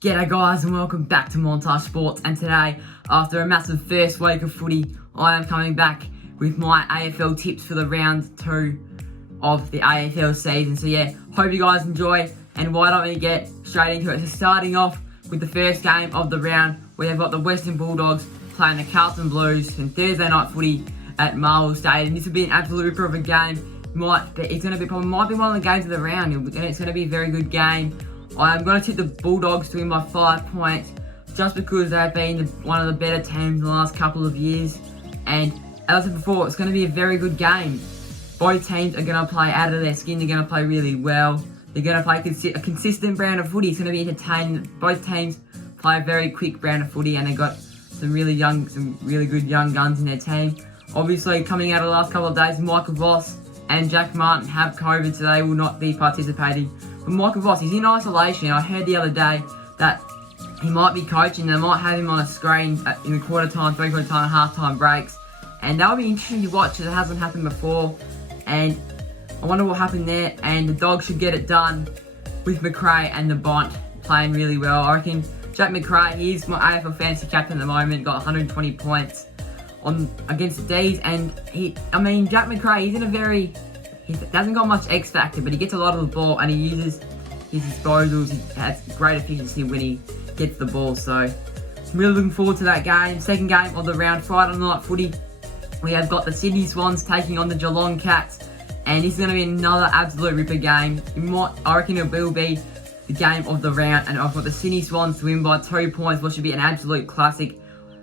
G'day guys and welcome back to Montage Sports, and today, after a massive first week of footy, I am coming back with my AFL tips for the round 2 of the AFL season. So yeah, hope you guys enjoy, and why don't we get straight into it. So starting off with the first game of the round, we have got the Western Bulldogs playing the Carlton Blues in Thursday night footy at Marvel Stadium. This will be an absolute ripper of a game. Might be one of the games of the round, and it's going to be a very good game. I'm going to tip the Bulldogs to win by 5 points, just because they've been one of the better teams in the last couple of years. And as I said before, it's going to be a very good game. Both teams are going to play out of their skin. They're going to play really well. They're going to play a consistent brand of footy. It's going to be entertaining. Both teams play a very quick brand of footy, and they've got some really good young guns in their team. Obviously, coming out of the last couple of days, Michael Voss and Jack Martin have COVID, so they will not be participating. But Michael Voss, he's in isolation. I heard the other day that he might be coaching. They might have him on a screen in the quarter time, three-quarter time, half-time breaks. And that'll be interesting to watch, as it hasn't happened before. And I wonder what happened there. And the Dogs should get it done with McRae and the Bont playing really well. I reckon Jack McRae, he's my AFL fantasy captain at the moment, got 120 points against the D's. And Jack McRae, he hasn't got much X factor, but he gets a lot of the ball and he uses his disposals. He has great efficiency when he gets the ball. So I'm really looking forward to that game. Second game of the round, Friday night footy. We have got the Sydney Swans taking on the Geelong Cats, and this is going to be another absolute ripper game. I reckon it will be the game of the round, and I've got the Sydney Swans to win by 2 points, which should be an absolute classic.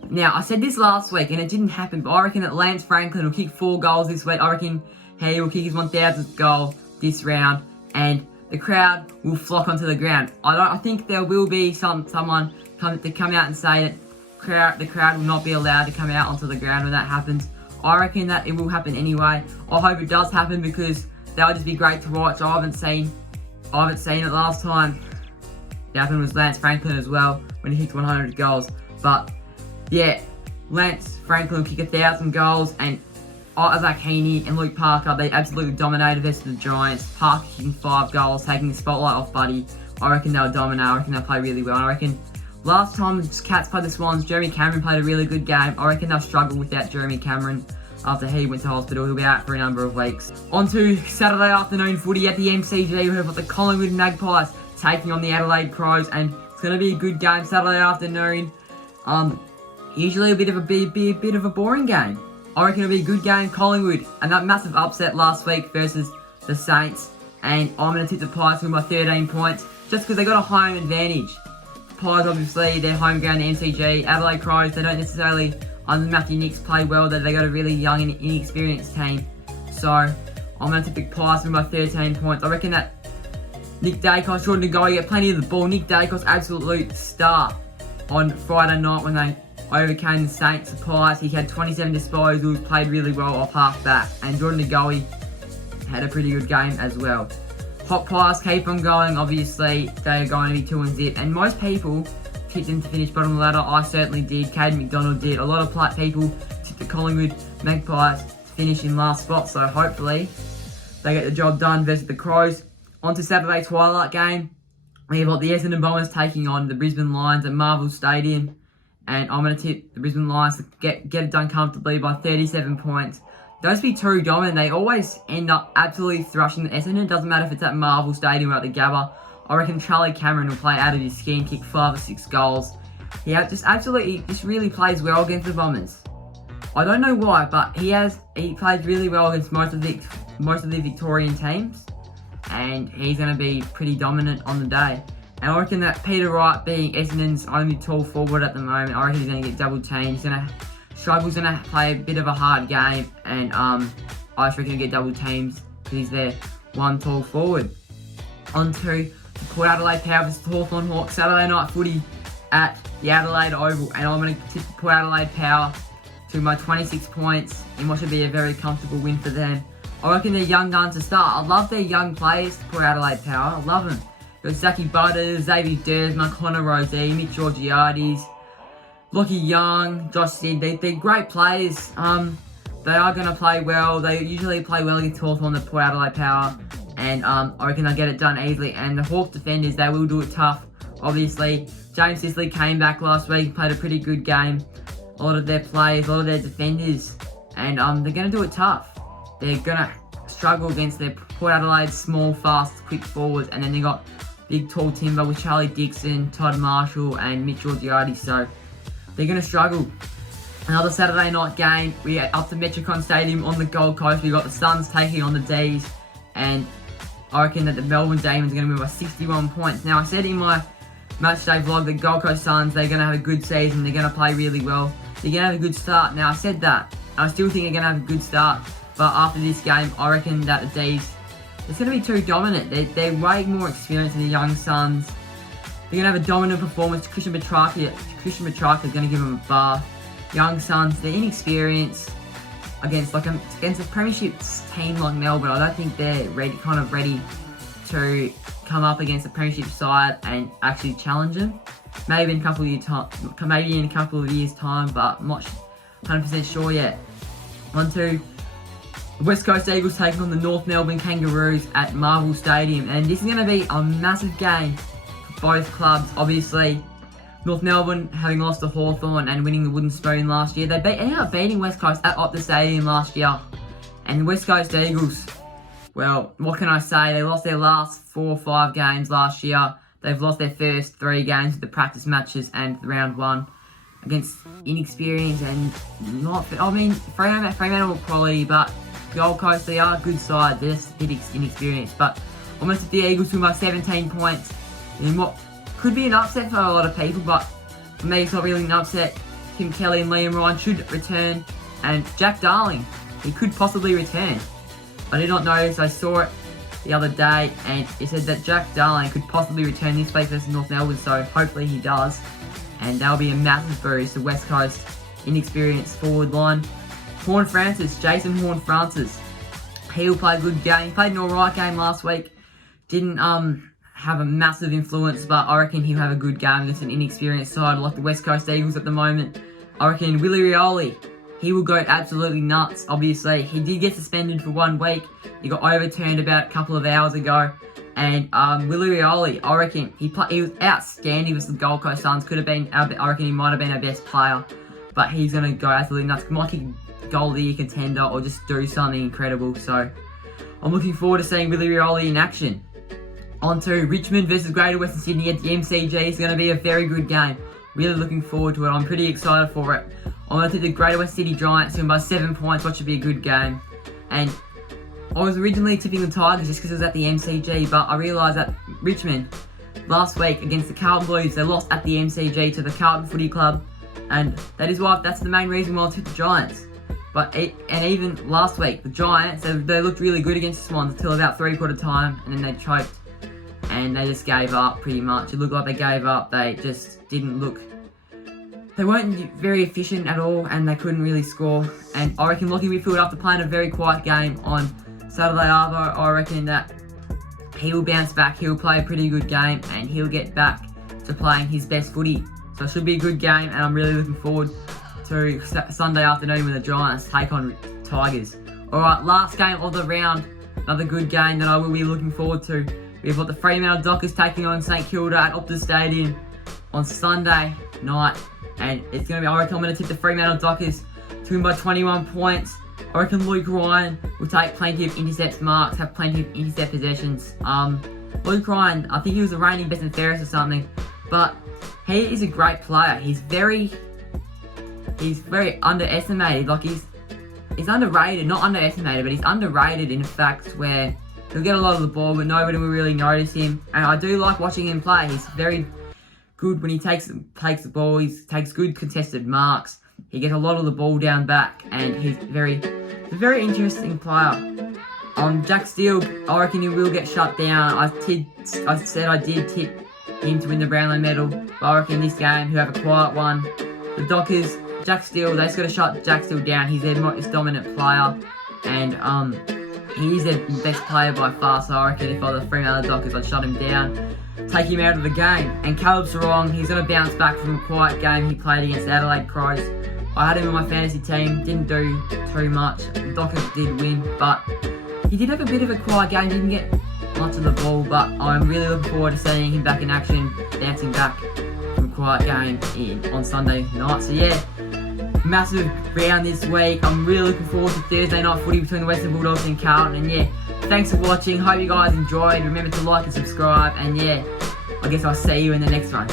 Now, I said this last week and it didn't happen, but I reckon that Lance Franklin will kick 4 goals this week. I reckon he will kick his 1,000th goal this round, and the crowd will flock onto the ground. I think there will be someone come out and say that the crowd will not be allowed to come out onto the ground when that happens. I reckon that it will happen anyway. I hope it does happen, because that would just be great to watch. I haven't seen it. Last time it happened was Lance Franklin as well, when he kicked 100 goals. But yeah, Lance Franklin will kick 1,000 goals, and Isaac Heaney and Luke Parker, they absolutely dominated versus the Giants. Parker kicking 5 goals, taking the spotlight off Buddy. I reckon they'll dominate. I reckon they'll play really well. And I reckon last time the Cats played the Swans, Jeremy Cameron played a really good game. I reckon they'll struggle without Jeremy Cameron after he went to hospital. He'll be out for a number of weeks. On to Saturday afternoon footy at the MCG. We've got the Collingwood Magpies taking on the Adelaide Crows, and it's going to be a good game Saturday afternoon. Usually a bit of a boring game. I reckon it'll be a good game. Collingwood, and that massive upset last week versus the Saints, and I'm going to tip the Pies to win by 13 points, just because they got a home advantage. The Pies, obviously, they're home ground, the MCG. Adelaide Crows, they don't necessarily, under Matthew Nicks, play well. They got a really young and inexperienced team. So I'm going to tip the Pies to win by 13 points. I reckon that Nick Dacos, Jordan Goy get plenty of the ball. Nick Dacos, absolute star on Friday night when they overcame the Saints. The Pies, he had 27 disposals, played really well off half back, and Jordan Goey had a pretty good game as well. Hot Pies keep on going. Obviously, they are going to be 2-0, and most people tipped them to finish bottom of the ladder. I certainly did. Caden McDonald did. A lot of people tipped the Collingwood Magpies to finish in last spot, so hopefully they get the job done versus the Crows. On to Saturday twilight game. We have got the Essendon Bombers taking on the Brisbane Lions at Marvel Stadium. And I'm going to tip the Brisbane Lions to get it done comfortably by 37 points. Don't be too dominant. They always end up absolutely thrashing the Essendon. It doesn't matter if it's at Marvel Stadium or at the Gabba. I reckon Charlie Cameron will play out of his skin, kick 5 or 6 goals. He just really plays well against the Bombers. I don't know why, but he plays really well against most of the Victorian teams, and he's going to be pretty dominant on the day. And I reckon that Peter Wright, being Essendon's only tall forward at the moment, I reckon he's going to get double teamed. He's going to struggle. He's going to play a bit of a hard game, and I just reckon he'll get double teams because he's their one tall forward. On to the Port Adelaide Power versus Hawthorn Hawks Saturday night footy at the Adelaide Oval, and I'm going to tip the Port Adelaide Power to my 26 points in what should be a very comfortable win for them. I reckon their young guns to start. I love their young players, Port Adelaide Power. I love them. Zachy Butters, Xavier Dersma, Connor Rosé, Mitch Georgiades, Lockie Young, Josh Sid. They're great players. They are going to play well. They usually play well against Hawthorn, the Port Adelaide Power. And I reckon they'll get it done easily. And the Hawks defenders, they will do it tough Obviously, James Sicily came back last week, played a pretty good game. A lot of their players, a lot of their defenders, and they're going to do it tough. They're going to struggle against their Port Adelaide small, fast, quick forwards, and then they got big, tall timber with Charlie Dixon, Todd Marshall, and Mitch Georgiades, so they're going to struggle. Another Saturday night game, we are up to Metricon Stadium on the Gold Coast. We got the Suns taking on the D's, and I reckon that the Melbourne Demons are going to win by 61 points. Now, I said in my matchday vlog that Gold Coast Suns, they're going to have a good season, they're going to play really well, they're going to have a good start. Now, I said that, I still think they're going to have a good start, but after this game, I reckon that the D's, it's going to be too dominant. They're way more experienced than the young Suns. They're going to have a dominant performance. Christian Petrarca is going to give them a bath. Young Suns, they're inexperienced against a Premiership team like Melbourne. I don't think they're ready to come up against a Premiership side and actually challenge them. Maybe in a couple of years' time, but I'm not 100% sure yet. On to West Coast Eagles taking on the North Melbourne Kangaroos at Marvel Stadium, and this is going to be a massive game for both clubs. Obviously, North Melbourne having lost to Hawthorn and winning the Wooden Spoon last year, they ended up beating West Coast at Optus Stadium last year. And West Coast Eagles, well, what can I say? They lost their last 4 or 5 games last year. They've lost their first 3 games with the practice matches and round 1 against inexperienced and Fremantle quality, but Gold Coast, they are a good side. They're just a bit inexperienced. But I'm going to the Eagles win by 17 points in what could be an upset for a lot of people, but for me, it's not really an upset. Tim Kelly and Liam Ryan should return, and Jack Darling, he could possibly return. I did not notice, I saw it the other day, and it said that Jack Darling could possibly return this week versus North Melbourne, so hopefully he does. And that'll be a massive boost to West Coast inexperienced forward line. Jason Horn-Francis, he'll play a good game. He played an alright game last week. Didn't have a massive influence, but I reckon he'll have a good game against an inexperienced side like the West Coast Eagles at the moment. I reckon Willie Rioli, he will go absolutely nuts. Obviously, he did get suspended for 1 week. He got overturned about a couple of hours ago. And Willie Rioli, I reckon he was outstanding with the Gold Coast Suns. I reckon he might have been our best player. But he's going to go absolutely nuts. Might kick goal of the year contender or just do something incredible. So I'm looking forward to seeing Willie Rioli in action. On to Richmond versus Greater Western Sydney at the MCG. It's going to be a very good game. Really looking forward to it. I'm pretty excited for it. I'm going to take the Greater Western Sydney Giants win by 7 points. What should be a good game. And I was originally tipping the Tigers just because it was at the MCG, but I realised that Richmond last week against the Carlton Blues, they lost at the MCG to the Carlton Footy Club, and that's the main reason why I tipped the Giants. And even last week, the Giants, they looked really good against the Swans until about 3/4 time, and then they choked, and they just gave up pretty much. It looked like they gave up. They just didn't look. They weren't very efficient at all, and they couldn't really score. And I reckon Lockie Whitfield, after playing a very quiet game on Saturday Arvo, I reckon that he will bounce back. He'll play a pretty good game, and he'll get back to playing his best footy. So it should be a good game, and I'm really looking forward to Sunday afternoon when the Giants take on Tigers. Alright, last game of the round. Another good game that I will be looking forward to. We've got the Fremantle Dockers taking on St Kilda at Optus Stadium on Sunday night. And it's going to be, I reckon I'm going to tip the Fremantle Dockers to win by 21 points. I reckon Luke Ryan will take plenty of intercepts marks, have plenty of intercept possessions. Luke Ryan, I think he was the reigning best and fairest or something. But he is a great player. He's very underestimated. Like he's underrated, not underestimated, but he's underrated in the fact where he'll get a lot of the ball, but nobody will really notice him. And I do like watching him play. He's very good when he takes the ball. He takes good contested marks. He gets a lot of the ball down back, and he's a very interesting player. Jack Steele, I reckon he will get shut down. I said I did tip him to win the Brownlow medal, but I reckon this game he'll have a quiet one. The Dockers, Jack Steele, they just got to shut Jack Steele down. He's their most dominant player, and he is their best player by far. So I reckon if I was the Fremantle Dockers, I'd shut him down, take him out of the game. And Caleb Sarong, he's going to bounce back from a quiet game he played against the Adelaide Crows. I had him on my fantasy team, didn't do too much. The Dockers did win, but he did have a bit of a quiet game, didn't get much of the ball, but I'm really looking forward to seeing him back in action, bouncing back from a quiet game on Sunday night. So yeah, massive round this week. I'm really looking forward to Thursday night footy between the Western Bulldogs and Carlton. And yeah, thanks for watching. Hope you guys enjoyed. Remember to like and subscribe. And yeah, I guess I'll see you in the next one.